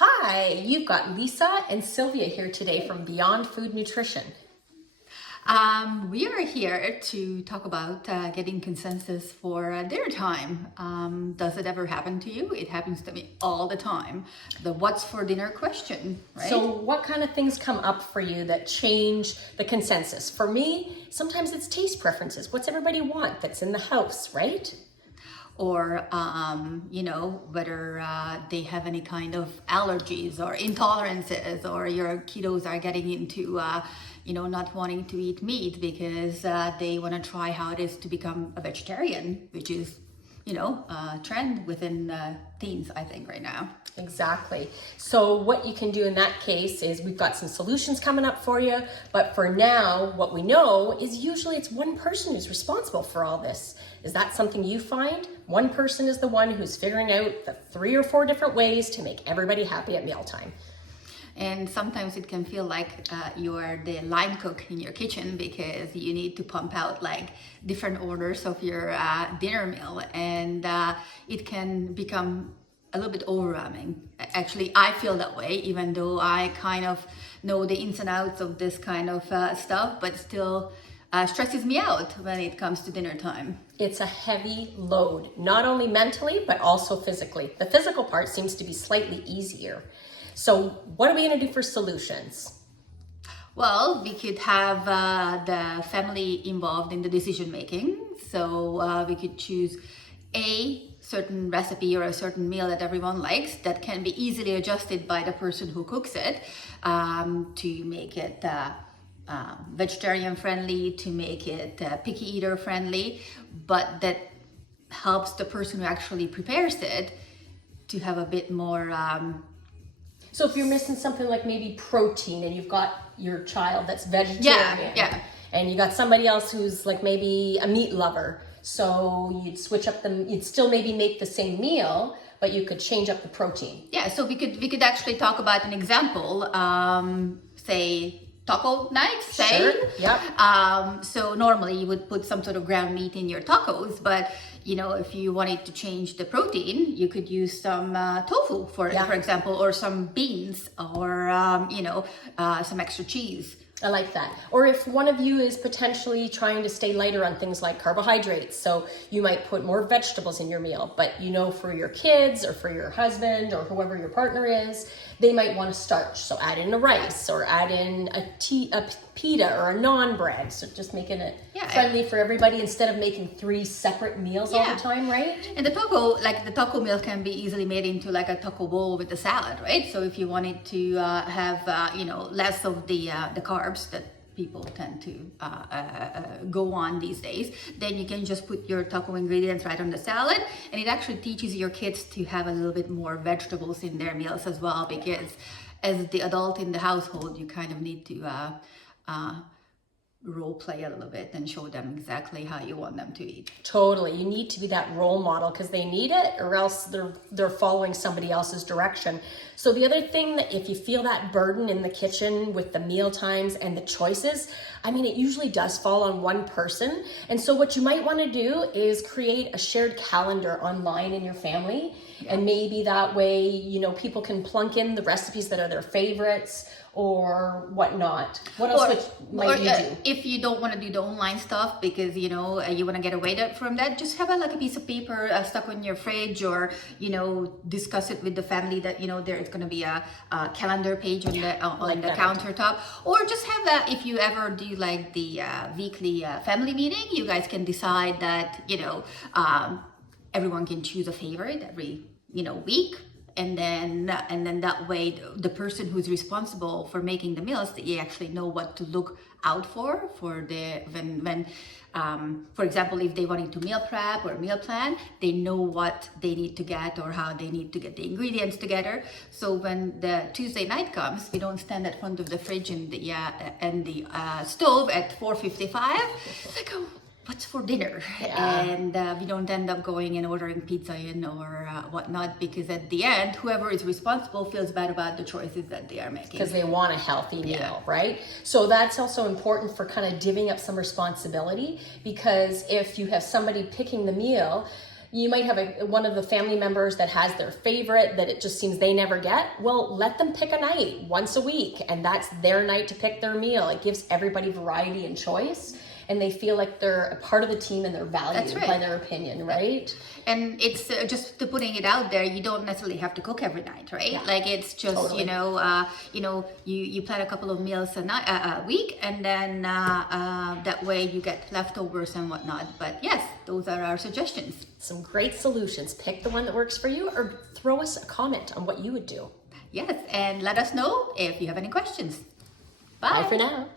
Hi, you've got Lisa and Sylvia here today from Beyond Food Nutrition. We are here to talk about getting consensus for dinner time. Does it ever happen to you? It happens to me all the time. The what's for dinner question, right? So what kind of things come up for you that change the consensus? For me, sometimes it's taste preferences. What's everybody want that's in the house, right? Or, whether they have any kind of allergies or intolerances, or your kiddos are getting into, not wanting to eat meat because they want to try how it is to become a vegetarian, which is, a trend within teens, I think, right now. Exactly. So what you can do in that case is we've got some solutions coming up for you, but for now, what we know is usually it's one person who's responsible for all this. Is that something you find? One person is the one who's figuring out the 3 or 4 different ways to make everybody happy at mealtime. And sometimes it can feel like you're the line cook in your kitchen because you need to pump out like different orders of your dinner meal, and it can become a little bit overwhelming. Actually, I feel that way, even though I kind of know the ins and outs of this kind of stuff, but still stresses me out when it comes to dinner time. It's a heavy load, not only mentally, but also physically. The physical part seems to be slightly easier. So what are we going to do for solutions? Well, we could have the family involved in the decision making. So we could choose a certain recipe or a certain meal that everyone likes that can be easily adjusted by the person who cooks it, to make it vegetarian friendly, to make it picky eater friendly, but that helps the person who actually prepares it to have a bit more. So if you're missing something like maybe protein and you've got your child that's vegetarian, and you got somebody else who's like maybe a meat lover, so you'd switch up you'd still maybe make the same meal, but you could change up the protein. Yeah, so we could actually talk about an example, say taco night, say. Sure. Yep. So normally you would put some sort of ground meat in your tacos, but if you wanted to change the protein, you could use some tofu for example, or some beans, or some extra cheese. I like that. Or if one of you is potentially trying to stay lighter on things like carbohydrates, so you might put more vegetables in your meal, but for your kids or for your husband or whoever your partner is, they might want to starch. So add in a rice or add in a pita or a naan bread. So just making it friendly for everybody instead of making 3 separate meals all the time, right? And the taco meal can be easily made into like a taco bowl with a salad, right? So if you wanted to have less of the carbs that people tend to go on these days, then you can just put your taco ingredients right on the salad, and it actually teaches your kids to have a little bit more vegetables in their meals as well, because as the adult in the household, you kind of need to role play a little bit and show them exactly how you want them to eat. Totally. You need to be that role model because they need it, or else they're following somebody else's direction. So the other thing, that if you feel that burden in the kitchen with the meal times and the choices, it usually does fall on one person. And so what you might want to do is create a shared calendar online in your family. And maybe that way, people can plunk in the recipes that are their favorites or whatnot. What else might you do? If you don't want to do the online stuff because, you want to get away from that, just have a piece of paper stuck on your fridge, or, discuss it with the family that, there is going to be a calendar page on the countertop. Or just have if you ever do like the weekly family meeting, you guys can decide that, everyone can choose a favorite every, week. And then that way, the person who's responsible for making the meals, they actually know what to look out for when for example, if they wanted to meal prep or meal plan, they know what they need to get or how they need to get the ingredients together. So when the Tuesday night comes, we don't stand at front of the fridge and the stove at 4:55. Like, what's for dinner? And we don't end up going and ordering pizza or whatnot, because at the end, whoever is responsible feels bad about the choices that they are making. Because they want a healthy meal, right? So that's also important for kind of divvying up some responsibility, because if you have somebody picking the meal, You might have one of the family members that has their favorite that it just seems they never get. Well, let them pick a night once a week, and that's their night to pick their meal. It gives everybody variety and choice, and they feel like they're a part of the team and they're valued by their opinion, right? And it's just to putting it out there, you don't necessarily have to cook every night, right? Yeah. Like it's just, you plan a couple of meals a week, and then that way you get leftovers and whatnot. But yes, those are our suggestions. Some great solutions. Pick the one that works for you, or throw us a comment on what you would do. Yes, and let us know if you have any questions. Bye for now.